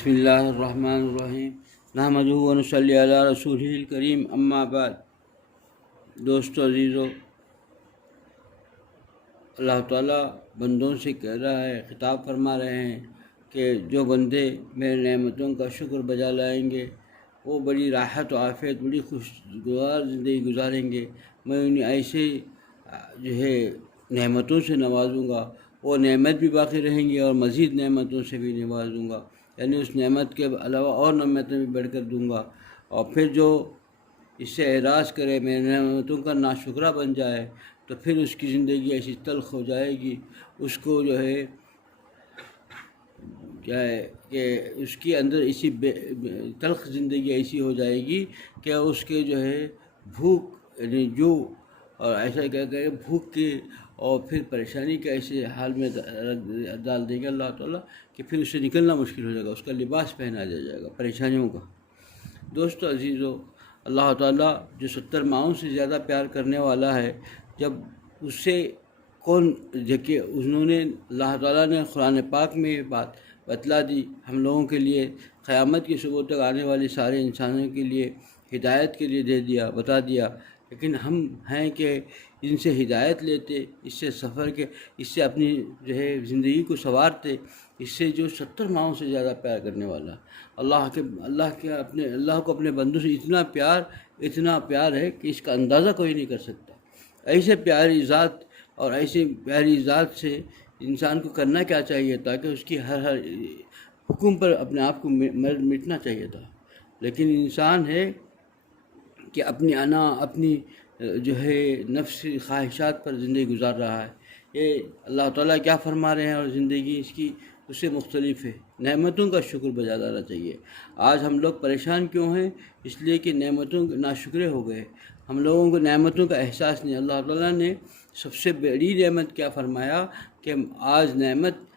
بسم اللہ الرحمن الرحیم نحمدہ و نصلی علی رسولہ الکریم اما بعد۔ دوستو عزیزو، اللہ تعالیٰ بندوں سے کہہ رہا ہے، خطاب فرما رہے ہیں کہ جو بندے میرے نعمتوں کا شکر بجا لائیں گے وہ بڑی راحت و عافیت، بڑی خوشگوار زندگی گزاریں گے۔ میں انہیں ایسے نعمتوں سے نوازوں گا، وہ نعمت بھی باقی رہیں گی اور مزید نعمتوں سے بھی نوازوں گا، یعنی اس نعمت کے علاوہ اور نعمتیں بھی بڑھ کر دوں گا۔ اور پھر جو اس سے اعراض کرے، میرے نعمتوں کا ناشکرہ بن جائے، تو پھر اس کی زندگی ایسی تلخ ہو جائے گی، اس کو کیا ہے کہ اس کے اندر اسی تلخ زندگی ایسی ہو جائے گی کہ اس کے بھوک یعنی جو اور ایسا کیا کہ بھوک کے اور پھر پریشانی کے ایسے حال میں ڈال دیں گے اللہ تعالیٰ کہ پھر اس سے نکلنا مشکل ہو جائے گا، اس کا لباس پہنا جائے گا پریشانیوں کا۔ دوستو عزیزو، اللہ تعالیٰ جو 70 ماہوں سے زیادہ پیار کرنے والا ہے، جب اس سے انہوں نے اللہ تعالیٰ نے قرآن پاک میں یہ بات بتلا دی، ہم لوگوں کے لیے قیامت کی صبح تک آنے والی سارے انسانوں کے لیے ہدایت کے لیے بتا دیا، لیکن ہم ہیں کہ ان سے ہدایت لیتے، اس سے سفر کے، اس سے اپنی زندگی کو سنوارتے، اس سے جو 70 ماہوں سے زیادہ پیار کرنے والا اللہ کو اپنے بندوں سے اتنا پیار ہے کہ اس کا اندازہ کوئی نہیں کر سکتا۔ ایسے پیاری ذات اور ایسی پیاری ذات سے انسان کو کرنا کیا چاہیے تھا کہ اس کی ہر حکم پر اپنے آپ کو مٹنا چاہیے تھا، لیکن انسان ہے کہ اپنی اپنی نفسی خواہشات پر زندگی گزار رہا ہے۔ یہ اللہ تعالیٰ کیا فرما رہے ہیں اور زندگی اس کی اس سے مختلف ہے۔ نعمتوں کا شکر بجا لانا چاہیے۔ آج ہم لوگ پریشان کیوں ہیں؟ اس لیے کہ نعمتوں کے ناشکرے ہو گئے، ہم لوگوں کو نعمتوں کا احساس نہیں۔ اللہ تعالیٰ نے سب سے بڑی نعمت کیا فرمایا کہ آج نعمت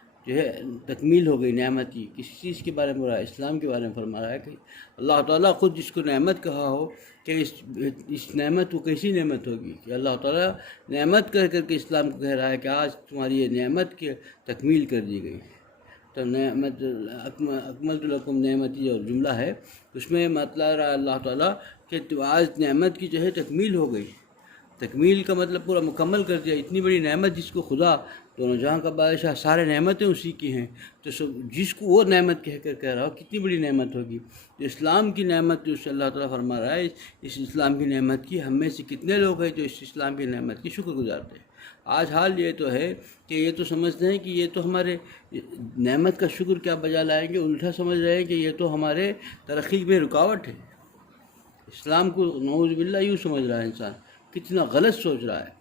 تکمیل ہو گئی نعمت کی۔ کسی چیز کے بارے میں بولا، اسلام کے بارے میں فرما رہا ہے کہ اللہ تعالیٰ خود جس کو نعمت کہا ہو کہ اس نعمت وہ کیسی نعمت ہوگی کہ اللہ تعالیٰ نعمت کر کے اسلام کو کہہ رہا ہے کہ آج تمہاری یہ نعمت کی تکمیل کر دی گئی۔ تو نعمت اکملت لکم نعمتی جو جملہ ہے، اس میں مطلب رہا اللہ تعالیٰ کہ آج نعمت کی تکمیل ہو گئی۔ تکمیل کا مطلب پورا مکمل کر دیا۔ اتنی بڑی نعمت جس کو خدا دونوں جہاں کا بادشاہ، سارے نعمتیں اسی کی ہیں، تو جس کو وہ نعمت کہہ رہا ہو کتنی بڑی نعمت ہوگی۔ تو اسلام کی نعمت جو اللہ تعالیٰ فرما رہا ہے، اس اسلام کی نعمت کی ہم میں سے کتنے لوگ ہیں جو اس اسلام کی نعمت کی شکر گزارتے ہیں؟ آج حال یہ تو ہے کہ یہ تو سمجھتے ہیں کہ یہ تو ہمارے نعمت کا شکر کیا بجا لائیں گے، الٹا سمجھ رہے ہیں کہ یہ تو ہمارے ترقی میں رکاوٹ ہے۔ اسلام کو نعوذ باللہ یوں سمجھ رہا ہے انسان، کتنا غلط سوچ رہا ہے،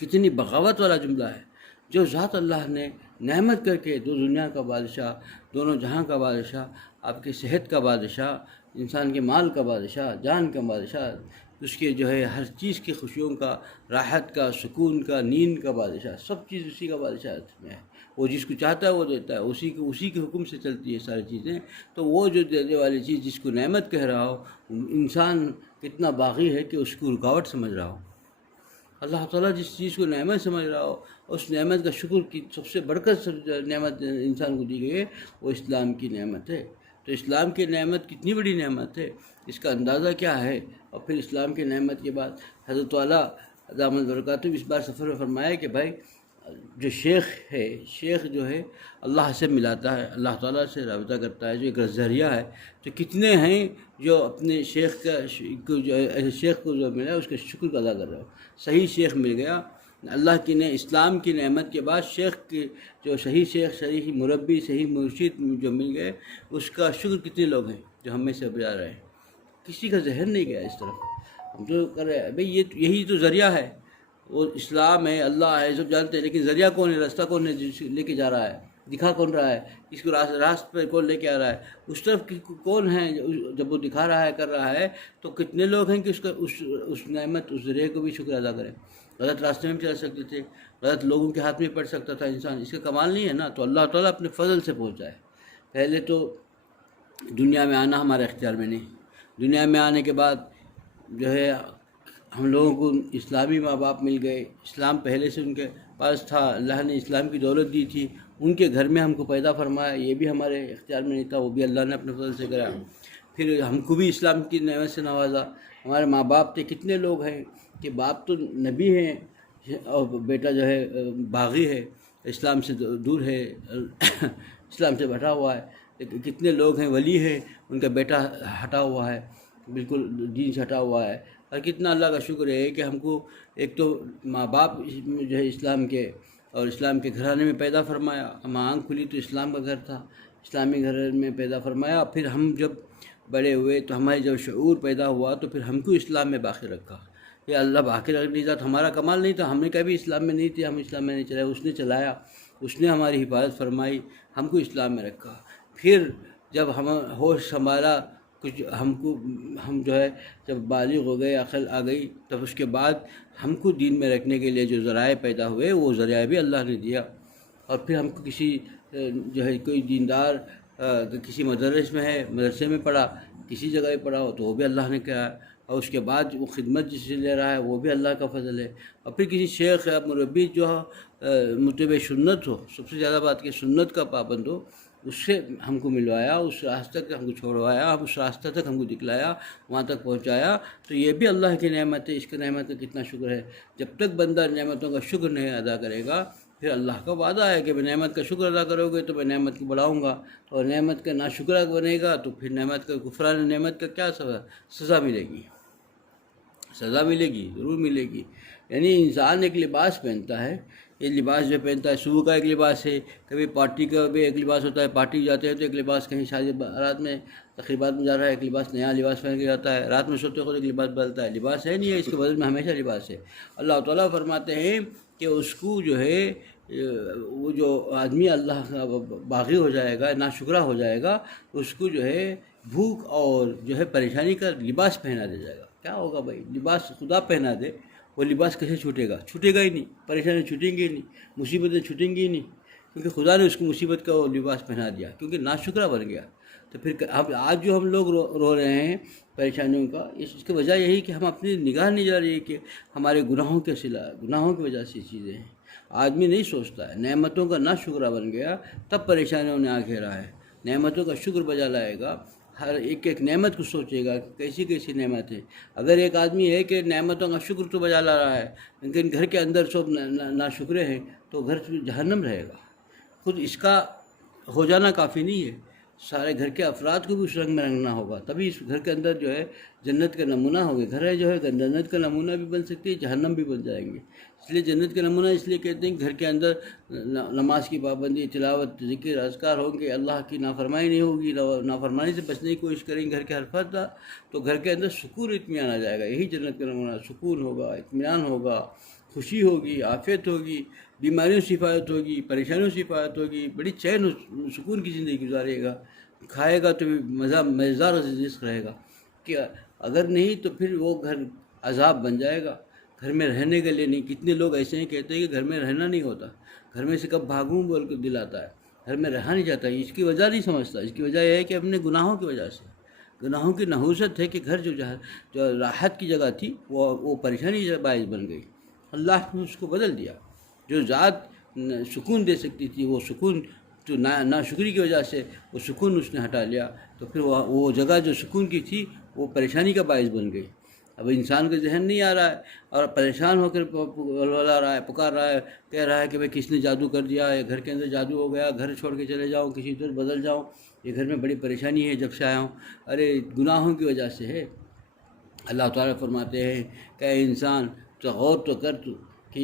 کتنی بغاوت والا جملہ ہے۔ جو ذات اللہ نے نعمت کر کے دو دنیا کا بادشاہ، دونوں جہاں کا بادشاہ، آپ کی صحت کا بادشاہ، انسان کے مال کا بادشاہ، جان کا بادشاہ، اس کے ہر چیز کی خوشیوں کا، راحت کا، سکون کا، نیند کا بادشاہ، سب چیز اسی کا بادشاہ میں ہے۔ وہ جس کو چاہتا ہے وہ دیتا ہے، اسی کے حکم سے چلتی ہے ساری چیزیں۔ تو وہ جو دینے والی چیز جس کو نعمت کہہ رہا ہو، انسان کتنا باغی ہے کہ اس کو رکاوٹ سمجھ رہا ہو۔ اللہ تعالیٰ جس چیز کو نعمت سمجھ رہا ہو، اس نعمت کا شکر کی سب سے بڑھ کر نعمت انسان کو دی گئی ہے، وہ اسلام کی نعمت ہے۔ تو اسلام کی نعمت کتنی بڑی نعمت ہے، اس کا اندازہ کیا ہے۔ اور پھر اسلام کی نعمت کے بعد حضرت والا دامت برکاتہ اس بار سفر میں فرمایا کہ بھائی جو شیخ جو ہے اللہ سے ملاتا ہے، اللہ تعالیٰ سے رابطہ کرتا ہے، جو ایک ذریعہ ہے، تو کتنے ہیں جو اپنے شیخ کو جو ملا اس کا شکر ادا کر رہا ہو۔ صحیح شیخ مل گیا اللہ کی اسلام کی نعمت کے بعد، شیخ کے جو صحیح شیخ، صحیح مربی، صحیح مرشد جو مل گئے، اس کا شکر کتنے لوگ ہیں جو ہم میں سے بجا رہے ہیں۔ کسی کا ذہن نہیں گیا اس طرف، ہم جو کر رہے ہیں بھئی یہی تو ذریعہ ہے، وہ اسلام ہے، اللہ ہے، سب جانتے ہیں، لیکن ذریعہ کون ہے، راستہ کون ہے لے کے جا رہا ہے، دکھا کون رہا ہے، اس کو راست پہ کون لے کے آ رہا ہے، اس طرف کون ہے جب وہ دکھا رہا ہے، کر رہا ہے، تو کتنے لوگ ہیں کہ اس نعمت، اس ذریعے کو بھی شکر ادا کریں۔ غلط راستے میں چل سکتے تھے، غلط لوگوں کے ہاتھ میں پڑ سکتا تھا انسان، اس کا کمال نہیں ہے نا۔ تو اللہ تعالیٰ اپنے فضل سے پہنچا ہے۔ پہلے تو دنیا میں آنا ہمارے اختیار میں نہیں، دنیا میں آنے کے بعد ہم لوگوں کو اسلامی ماں باپ مل گئے، اسلام پہلے سے ان کے پاس تھا، اللہ نے اسلام کی دولت دی تھی، ان کے گھر میں ہم کو پیدا فرمایا، یہ بھی ہمارے اختیار میں نہیں تھا، وہ بھی اللہ نے اپنے فضل سے کرا۔ پھر ہم کو بھی اسلام کی نعمت سے نوازا۔ ہمارے ماں باپ تھے، کتنے لوگ ہیں کہ باپ تو نبی ہیں اور بیٹا جو ہے باغی ہے، اسلام سے دور ہے، اسلام سے ہٹا ہوا ہے۔ کتنے لوگ ہیں ولی ہیں، ان کا بیٹا ہٹا ہوا ہے، بالکل دین سے ہٹا ہوا ہے۔ اور کتنا اللہ کا شکر ہے کہ ہم کو ایک تو ماں باپ جو ہے اسلام کے اور اسلام کے گھرانے میں پیدا فرمایا، ہم آنکھ کھلی تو اسلام کا گھر تھا، اسلامی گھر میں پیدا فرمایا۔ پھر ہم جب بڑے ہوئے تو ہمارے جب شعور پیدا ہوا تو پھر ہم کو اسلام میں باقی رکھا۔ یہ اللہ باقی رکھنے ذات ہمارا کمال نہیں تھا، ہم نے کبھی اسلام میں نہیں تھے، ہم اسلام میں نہیں چلائے، اس نے چلایا، اس نے ہماری حفاظت فرمائی، ہم کو اسلام میں رکھا۔ پھر جب ہم ہوش سنبھالا، کچھ ہم جو ہے جب بالغ ہو گئے، عقل آ گئی، تب اس کے بعد ہم کو دین میں رکھنے کے لیے جو ذرائع پیدا ہوئے وہ ذرائع بھی اللہ نے دیا۔ اور پھر ہم کو کسی جو ہے کوئی دیندار کسی مدرس میں ہے، مدرسے میں پڑھا، کسی جگہ پڑھا ہو تو وہ بھی اللہ نے کیا ہے، اور اس کے بعد وہ خدمت جس سے لے رہا ہے وہ بھی اللہ کا فضل ہے۔ اور پھر کسی شیخ یا مربی جو متبع سنت ہو، سب سے زیادہ بات کہ سنت کا پابند ہو، اس سے ہم کو ملوایا، اس راستے تک ہم کو چھوڑوایا، اس راستے تک ہم کو دکھلایا، وہاں تک پہنچایا، تو یہ بھی اللہ کی نعمت ہے۔ اس کی نعمت کا کتنا شکر ہے۔ جب تک بندہ نعمتوں کا شکر نہیں ادا کرے گا، پھر اللہ کا وعدہ ہے کہ میں نعمت کا شکر ادا کرو گے تو میں نعمت کو بڑھاؤں گا، اور نعمت کا ناشکرہ بنے گا تو پھر نعمت کا کفران نعمت کا کیا سزا ملے گی؟ سزا ملے گی، ضرور ملے گی۔ یعنی انسان ایک لباس پہنتا ہے، یہ لباس جو پہنتا ہے صبح کا ایک لباس ہے، کبھی پارٹی کا بھی ایک لباس ہوتا ہے، پارٹی جاتے ہیں تو ایک لباس، کہیں شادی رات میں تقریبات میں جا رہا ہے ایک لباس، نیا لباس پہن کے جاتا ہے، رات میں سوتے خود ایک لباس بدلتا ہے۔ لباس ہے نہیں ہے، اس کے بدل میں ہمیشہ لباس ہے۔ اللہ تعالیٰ فرماتے ہیں کہ اس کو جو ہے وہ جو آدمی اللہ کا باغی ہو جائے گا، ناشکرہ ہو جائے گا، اس کو جو ہے بھوک اور جو ہے پریشانی کا لباس پہنا دیا جائے گا۔ کیا ہوگا بھائی؟ لباس خدا پہنا دے، وہ لباس کیسے چھوٹے گا؟ چھوٹے گا ہی نہیں، پریشانی چھوٹیں گی نہیں، مصیبتیں چھوٹیں گی نہیں، کیونکہ خدا نے اس کو مصیبت کا وہ لباس پہنا دیا، کیونکہ ناشکرہ بن گیا۔ تو پھر آج جو ہم لوگ رو رہے ہیں پریشانیوں کا، اس کی وجہ یہی کہ ہم اپنی نگاہ نہیں جا رہی ہے کہ ہمارے گناہوں کے گناہوں کی وجہ سے یہ چیزیں ہیں۔ آدمی نہیں سوچتا ہے، نعمتوں کا ناشکرہ بن گیا تب پریشانیوں نے آ گھیرا ہے۔ نعمتوں کا شکر بجا لائے گا، ہر ایک ایک نعمت کو سوچے گا کہ کیسی کیسی نعمت ہے۔ اگر ایک آدمی ہے کہ نعمتوں کا شکر تو بجا لا رہا ہے لیکن گھر کے اندر سب ناشکرے ہیں تو گھر جہنم رہے گا۔ خود اس کا ہو جانا کافی نہیں ہے، سارے گھر کے افراد کو بھی اس رنگ میں رنگنا ہوگا، تبھی اس گھر کے اندر جو ہے جنت کا نمونہ ہوگا۔ گھر ہے جو ہے جنت کا نمونہ بھی بن سکتی ہے، جہنم بھی بن جائیں گے۔ اس لیے جنت کا نمونہ اس لیے کہتے ہیں کہ گھر کے اندر نماز کی پابندی، تلاوت، ذکر، اذکار ہوں گے، اللہ کی نافرمانی نہیں ہوگی، نافرمانی سے بچنے کی کوشش کریں گے گھر کے ہر فرد، تو گھر کے اندر سکون اطمینان آ جائے گا۔ یہی جنت کا نمونہ، سکون ہوگا، اطمینان ہوگا، خوشی ہوگی، عافیت ہوگی، بیماریوں سے حفاظت ہوگی، پریشانیوں سے حفاظت ہوگی، بڑی چین و سکون کی زندگی گزارے گا۔ کھائے گا تو بھی مزیدار رزق رہے گا، کہ اگر نہیں تو پھر وہ گھر عذاب بن جائے گا، گھر میں رہنے کے لیے نہیں۔ کتنے لوگ ایسے ہیں کہتے ہیں کہ گھر میں رہنا نہیں ہوتا، گھر میں سے کب بھاگوں بول کے دل آتا ہے، گھر میں رہا نہیں جاتا۔ اس کی وجہ نہیں سمجھتا، اس کی وجہ یہ ہے کہ اپنے گناہوں کی وجہ سے، گناہوں کی نحوست ہے کہ گھر جو راحت کی جگہ تھی وہ پریشانی کا باعث بن گئی۔ اللہ نے اس کو بدل دیا۔ جو ذات سکون دے سکتی تھی وہ سکون تو ناشکری کی وجہ سے وہ سکون اس نے ہٹا لیا، تو پھر وہ جگہ جو سکون کی تھی وہ پریشانی کا باعث بن گئی۔ اب انسان کے ذہن نہیں آ رہا ہے اور پریشان ہو کر ولولا رہا ہے، پکار رہا ہے، کہہ رہا ہے کہ بھائی کس نے جادو کر دیا ہے، گھر کے اندر جادو ہو گیا، گھر چھوڑ کے چلے جاؤں، کسی طرح بدل جاؤں، یہ گھر میں بڑی پریشانی ہے جب سے آیا ہوں۔ ارے گناہوں کی وجہ سے ہے۔ اللہ تعالیٰ فرماتے ہیں کہ اے انسان تو غور تو کر تو کہ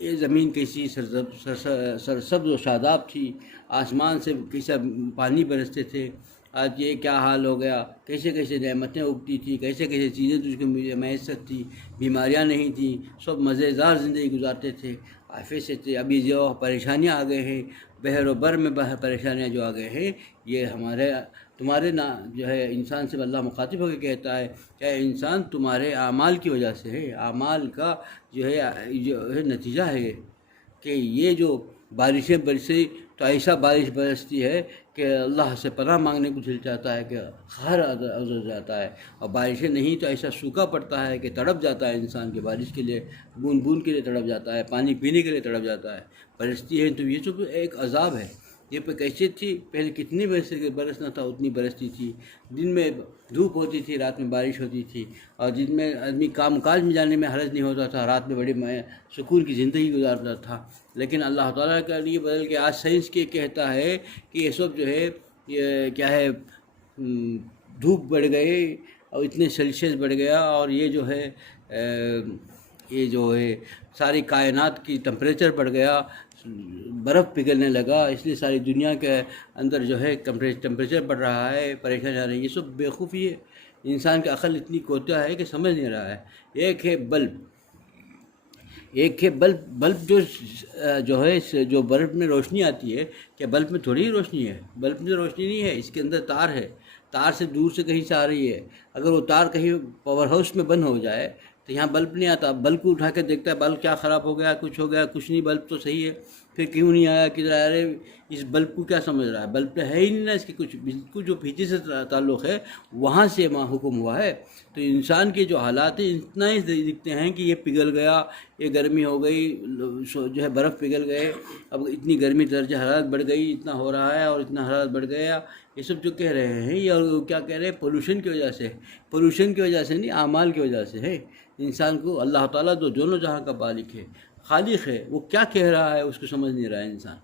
یہ زمین کیسی سرسبز و شاداب تھی، آسمان سے کیسا پانی برستے تھے، آج یہ کیا حال ہو گیا، کیسے کیسے نعمتیں اگتی تھیں، کیسے کیسے چیزیں تجھ کو میسر تھیں، بیماریاں نہیں تھیں، سب مزیدار زندگی گزارتے تھے، عافیت سے تھے۔ ابھی جو پریشانیاں آ گئے ہیں، بحر و بر میں پریشانیاں جو آ گئے ہیں، یہ تمہارے جو ہے انسان سے اللہ مخاطب ہو کے کہتا ہے کہ انسان تمہارے اعمال کی وجہ سے ہے، اعمال کا جو ہے نتیجہ ہے کہ یہ جو بارشیں برسی تو ایسا بارش برستی ہے کہ اللہ سے پناہ مانگنے کو دل چاہتا ہے کہ قہر ازر جاتا ہے، اور بارشیں نہیں تو ایسا سوکھا پڑتا ہے کہ تڑپ جاتا ہے انسان کے، بارش کے لیے بوند بوند کے لیے تڑپ جاتا ہے، پانی پینے کے لیے تڑپ جاتا ہے، برستی ہے تو یہ سب ایک عذاب ہے۔ یہ پہ کیفیت تھی، پہلے کتنی برسنا تھا اتنی برستی تھی، دن میں دھوپ ہوتی تھی، رات میں بارش ہوتی تھی، اور دن میں آدمی کام کاج میں جانے میں حرج نہیں ہوتا تھا، رات میں بڑی سکون کی زندگی گزارتا تھا۔ لیکن اللہ تعالیٰ کا لیے بدل کے آج سائنس کے کہتا ہے کہ یہ سب جو ہے یہ کیا ہے، دھوپ بڑھ گئے اور اتنے سیلسیس بڑھ گیا، اور یہ جو ہے ساری کائنات کی ٹمپریچر بڑھ گیا، برف پگھلنے لگا، اس لیے ساری دنیا کے اندر جو ہے ٹمپریچر بڑھ رہا ہے، پریشانی آ رہی ہے۔ یہ سب بیوقوفی ہے، انسان کا عقل اتنی کوتا ہے کہ سمجھ نہیں رہا ہے۔ ایک ہے بلب جو بلب میں روشنی آتی ہے، کیا بلب میں تھوڑی ہی روشنی ہے؟ بلب میں روشنی نہیں ہے، اس کے اندر تار ہے، تار سے دور سے کہیں سے آ رہی ہے۔ اگر وہ تار کہیں پاور ہاؤس میں بند ہو جائے تو یہاں بلب نہیں آتا، بلب کو اٹھا کے دیکھتا ہے بلب کیا خراب ہو گیا، کچھ ہو گیا، کچھ نہیں، بلب تو صحیح ہے، پھر کیوں نہیں آیا، کدھر آ رہے، اس بلب کو کیا سمجھ رہا ہے؟ بلب تو ہے ہی نہیں نا، اس کی کچھ جو پیچھے سے تعلق ہے وہاں سے حکم ہوا ہے۔ تو انسان کے جو حالات ہیں اتنا ہی دکھتے ہیں کہ یہ پگھل گیا، یہ گرمی ہو گئی، جو ہے برف پگھل گئے، اب اتنی گرمی درجہ حرارت بڑھ گئی، اتنا ہو رہا ہے اور اتنا حرارت بڑھ گیا، یہ سب جو کہہ رہے ہیں، یہ کیا کہہ رہے ہیں؟ پولوشن کی وجہ سے، پولوشن کی وجہ سے نہیں، اعمال کی وجہ سے ہے۔ انسان کو اللہ تعالیٰ جو دونوں جہاں کا مالک ہے، خالق ہے، وہ کیا کہہ رہا ہے اس کو سمجھ نہیں رہا ہے انسان،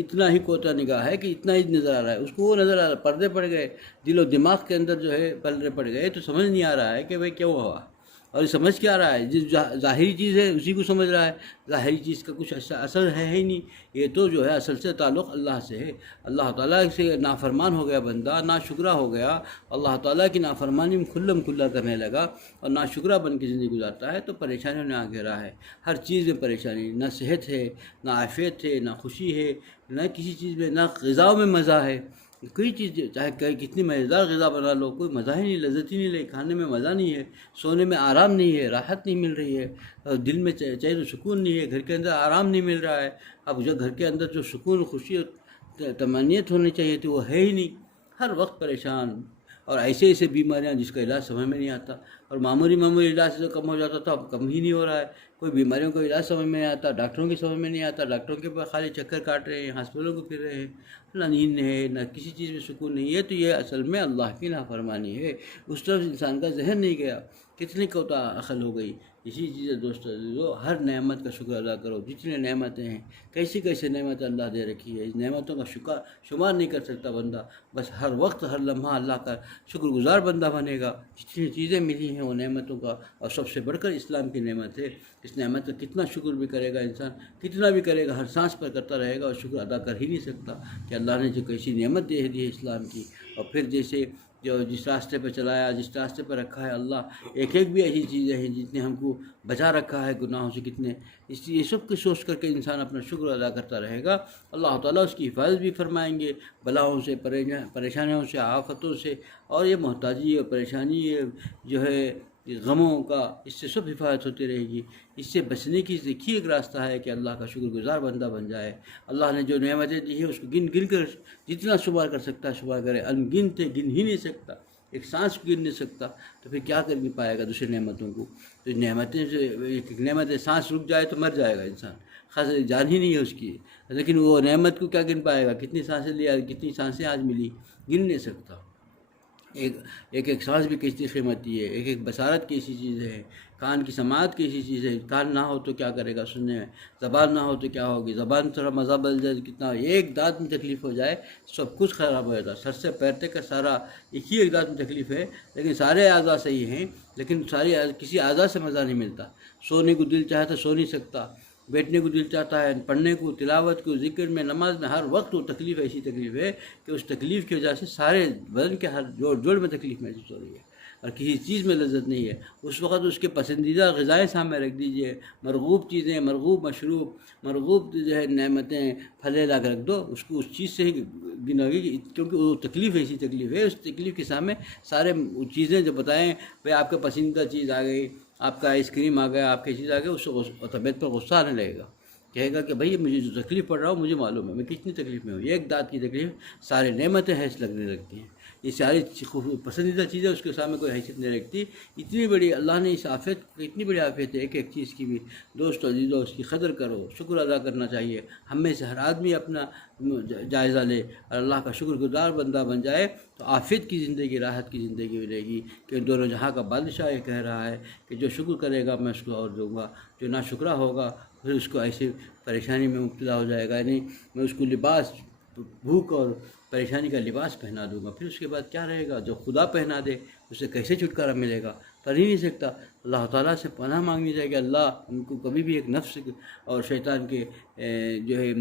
اتنا ہی کوتا نگاہ ہے کہ اتنا ہی نظر آ رہا ہے اس کو، وہ نظر آ رہا ہے، پردے پڑ گئے دل و دماغ کے اندر، جو ہے پردے پڑ گئے، تو سمجھ نہیں آ رہا ہے کہ بھئی کیوں ہوا، اور یہ سمجھ کیا رہا ہے؟ جس ظاہری چیز ہے اسی کو سمجھ رہا ہے، ظاہری چیز کا کچھ اثر ہے ہی نہیں۔ یہ تو جو ہے اصل سے تعلق اللہ سے ہے، اللہ تعالیٰ سے نافرمان ہو گیا بندہ، ناشکرہ ہو گیا، اللہ تعالیٰ کی نافرمانی میں کھلا کرنے لگا اور ناشکرہ بن کے زندگی گزارتا ہے، تو پریشانیوں نے آ گھیرا ہے، ہر چیز میں پریشانی، نہ صحت ہے، نہ عافیت ہے، نہ خوشی ہے، نہ کسی چیز میں، نہ غذا میں مزہ ہے، کوئی چیز چاہے کتنی مزیدار غذا بنا لو، کوئی مزہ ہی نہیں، لذت ہی نہیں لگی، کھانے میں مزہ نہیں ہے، سونے میں آرام نہیں ہے، راحت نہیں مل رہی ہے، اور دل میں چاہے تو سکون نہیں ہے، گھر کے اندر آرام نہیں مل رہا ہے۔ اب جو گھر کے اندر جو سکون، خوشی اور طمانینت ہونی چاہیے تھی وہ ہے ہی نہیں، ہر وقت پریشان، اور ایسے بیماریاں جس کا علاج سمجھ میں نہیں آتا، اور معمولی علاج سے کم ہو جاتا تھا، اب کم ہی نہیں ہو رہا ہے، کوئی بیماریوں کا علاج سمجھ میں نہیں آتا، ڈاکٹروں کی سمجھ میں نہیں آتا، ڈاکٹروں کے پاس خالی چکر کاٹ رہے ہیں، ہاسپٹلوں کو پھر رہے ہیں، نہ نیند ہے، نہ کسی چیز میں سکون نہیں ہے، تو یہ اصل میں اللہ کی نافرمانی ہے، اس طرف انسان کا ذہن نہیں گیا، کتنی کوتا عقل ہو گئی۔ اسی چیز دوستو، ہر نعمت کا شکر ادا کرو، جتنی نعمتیں ہیں، کیسی نعمت اللہ دے رکھی ہے، اس نعمتوں کا شمار نہیں کر سکتا بندہ، بس ہر وقت ہر لمحہ اللہ کا شکر گزار بندہ بنے گا، جتنی چیزیں ملی ہیں وہ نعمتوں کا، اور سب سے بڑھ کر اسلام کی نعمت ہے، اس نعمت کا کتنا شکر بھی کرے گا انسان، کتنا بھی کرے گا، ہر سانس پر کرتا رہے گا اور شکر ادا کر ہی نہیں سکتا کہ اللہ نے جو کیسی نعمت دے دی ہے اسلام کی، اور پھر جیسے جو جس راستے پہ چلایا، جس راستے پہ رکھا ہے اللہ، ایک بھی ایسی چیزیں ہیں جتنے ہم کو بچا رکھا ہے گناہوں سے، کتنے، اس لیے یہ سب کو سوچ کر کے انسان اپنا شکر ادا کرتا رہے گا، اللہ تعالیٰ اس کی حفاظت بھی فرمائیں گے، بلاؤں سے، پریشانیوں سے، آفتوں سے، اور یہ محتاجی اور پریشانی، یہ جو ہے غموں کا، اس سے سب حفاظت ہوتی رہے گی۔ اس سے بچنے کی دیکھیے ایک راستہ ہے کہ اللہ کا شکر گزار بندہ بن جائے، اللہ نے جو نعمتیں دی ہیں اس کو گن کر جتنا شمار کر سکتا ہے شمار کرے، ان گنت ہے، گن ہی نہیں سکتا، ایک سانس کو گن نہیں سکتا، تو پھر کیا کر نہیں پائے گا دوسری نعمتوں کو؟ تو نعمتیں سے ایک نعمت سانس رک جائے تو مر جائے گا انسان، خاص جان ہی نہیں ہے اس کی، لیکن وہ نعمت کو کیا گن پائے گا؟ کتنی سانسیں لیا، کتنی سانسیں آج ملی، گن نہیں سکتا۔ ایک سانس بھی کیسی قیمتی ہے، ایک بصارت کیسی چیز ہے، کان کی سماعت کیسی چیز ہے، کان نہ ہو تو کیا کرے گا سننے میں، زبان نہ ہو تو کیا ہوگی، زبان تھوڑا مزہ بدل جائے کتنا، ایک دانت میں تکلیف ہو جائے سب کچھ خراب ہو جاتا ہے، سر سے پیر تک کا سارا ایک دانت میں تکلیف ہے، لیکن سارے اعضاء صحیح ہیں، لیکن کسی اعضاء سے مزہ نہیں ملتا، سونے کو دل چاہتا سو نہیں سکتا، بیٹھنے کو دل چاہتا ہے، پڑھنے کو، تلاوت کو، ذکر میں، نماز میں، ہر وقت وہ تکلیف، ایسی تکلیف ہے کہ اس تکلیف کی وجہ سے سارے بدن کے ہر جوڑ میں تکلیف محسوس ہو رہی ہے، اور کسی چیز میں لذت نہیں ہے۔ اس وقت اس کے پسندیدہ غذائیں سامنے رکھ دیجئے، مرغوب چیزیں، مرغوب مشروب، مرغوب جو ہے نعمتیں، پھلے لا کے رکھ دو، اس کو اس چیز سے ہی گنوگی، کیونکہ وہ تکلیف ایسی تکلیف ہے، اس تکلیف کے سامنے سارے چیزیں جو بتائیں، بھائی آپ کا پسندیدہ چیز آ گئی، آپ کا آئس کریم آ گیا، آپ کی چیز آ گئی، اس کو طبیعت پر غصہ آنے لگے گا، کہے گا کہ بھئی مجھے جو تکلیف پڑ رہا ہوں مجھے معلوم ہے میں کتنی تکلیف میں ہوں، ایک دانت کی تکلیف سارے نعمتیں حیث لگنے لگتی ہیں، یہ ساری پسندیدہ چیزیں اس کے سامنے کوئی حیثیت نہیں رکھتی۔ اتنی بڑی اللہ نے اس آفت کو، اتنی بڑی آفت ہے ایک ایک چیز کی بھی دوست عزیزوں اس کی قدر کرو، شکر ادا کرنا چاہیے۔ ہم میں سے ہر آدمی اپنا جائزہ لے اور اللہ کا شکر گزار بندہ بن جائے تو آفت کی زندگی، راحت کی زندگی ملے گی، کہ دونوں جہاں کا بادشاہ یہ کہہ رہا ہے کہ جو شکر کرے گا میں اس کو اور دوں گا، جو ناشکرا ہوگا پھر اس کو ایسی پریشانی میں مبتلا ہو جائے گا، یعنی میں اس کو لباس، بھوک اور پریشانی کا لباس پہنا دوں گا، پھر اس کے بعد کیا رہے گا؟ جو خدا پہنا دے اسے کیسے چھٹکارا ملے گا؟ کر ہی نہیں سکتا۔ اللہ تعالیٰ سے پناہ مانگنی چاہیے کہ اللہ ان کو کبھی بھی ایک نفس اور شیطان کے جو ہے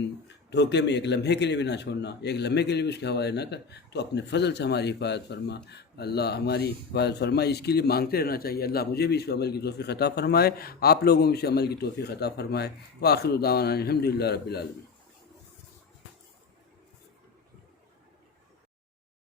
دھوکے میں ایک لمحے کے لیے بھی نہ چھوڑنا، ایک لمحے کے لیے بھی اس کے حوالے نہ کر، تو اپنے فضل سے ہماری حفاظت فرما، اللہ ہماری حفاظت فرمائے، اس کے لیے مانگتے رہنا چاہیے۔ اللہ مجھے بھی اس پہ عمل کی توفیق عطا فرمائے، آپ لوگوں بھی اس عمل کی توفیق عطا فرمائے۔ وآخر دعوانا الحمد للہ رب العالمین۔